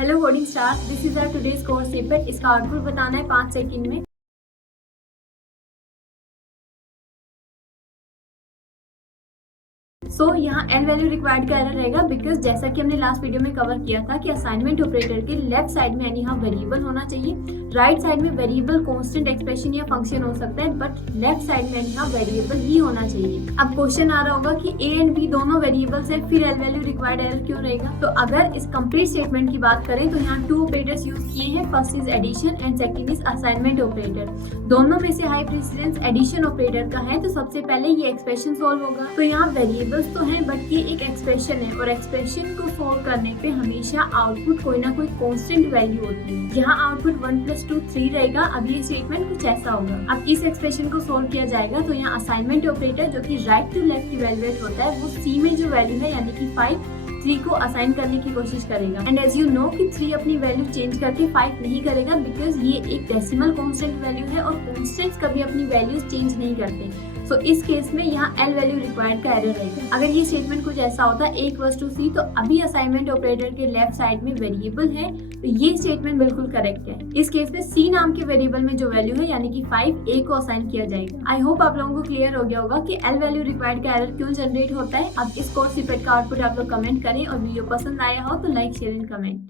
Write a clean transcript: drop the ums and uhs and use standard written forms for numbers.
Hello coding star, this is our today's course snippet. इसका output बताना है 5 second में। यहाँ एल वैल्यू रिक्वायर्ड का एरर रहेगा बिकॉज जैसा कि हमने लास्ट वीडियो में कवर किया था कि असाइनमेंट ऑपरेटर के लेफ्ट साइड में यानी यहाँ वेरिएबल होना चाहिए, राइट साइड में वेरिएबल कांस्टेंट एक्सप्रेशन या फंक्शन हो सकता है, बट लेफ्ट साइड में यहाँ वेरिएबल ही होना चाहिए। अब क्वेश्चन आ रहा होगा कि ए एंड बी दोनों वेरिएबल्स है, फिर एल वैल्यू रिक्वायर्ड एरर क्यों रहेगा? तो अगर इस कंप्लीट स्टेटमेंट की बात करें तो यहाँ 2 ऑपरेटर्स यूज किए हैं। First is addition and second is assignment operator. दोनों में से हाई प्रेसिडेंस एडिशन ऑपरेटर का है, तो सबसे पहले ये एक्सप्रेशन सॉल्व होगा। तो यहाँ वेरिएबल्स तो हैं बट ये एक एक्सप्रेशन है और एक्सप्रेशन को सॉल्व करने पे हमेशा आउटपुट कोई ना कोई कांस्टेंट वैल्यू होती है। यहाँ आउटपुट 1 + 2 3 रहेगा। अब ये स्टेटमेंट कुछ ऐसा होगा। अब इस एक्सप्रेशन को सॉल्व किया जाएगा तो यहाँ असाइनमेंट ऑपरेटर जो कि राइट टू लेफ्ट इवैल्यूएट होता है वो सी में जो वैल्यू है यानी कि 5 3 को असाइन करने की कोशिश करेगा। एंड एज यू नो कि 3 अपनी वैल्यू चेंज करके 5 नहीं करेगा बिकॉज ये एक डेसिमल कांस्टेंट वैल्यू है और कांस्टेंट्स कभी अपनी वैल्यूज चेंज नहीं करते। तो इस केस में यहाँ एल वैल्यू रिक्वायर्ड का एरर रहेगा। अगर ये स्टेटमेंट कुछ ऐसा होता है a = c, तो अभी असाइनमेंट ऑपरेटर के लेफ्ट साइड में वेरिएबल है, तो ये स्टेटमेंट बिल्कुल करेक्ट है। इस केस में c नाम के वेरिएबल में जो वैल्यू है यानी कि 5 a को असाइन किया जाएगा। आई होप आप लोगों को क्लियर हो गया होगा कि एल वैल्यू रिक्वायर्ड का एरर क्यों जनरेट होता है। अब इस कोर्स स्निपेट का आउटपुट आप लोग कमेंट करें और वीडियो पसंद आया हो तो लाइक शेयर एंड कमेंट।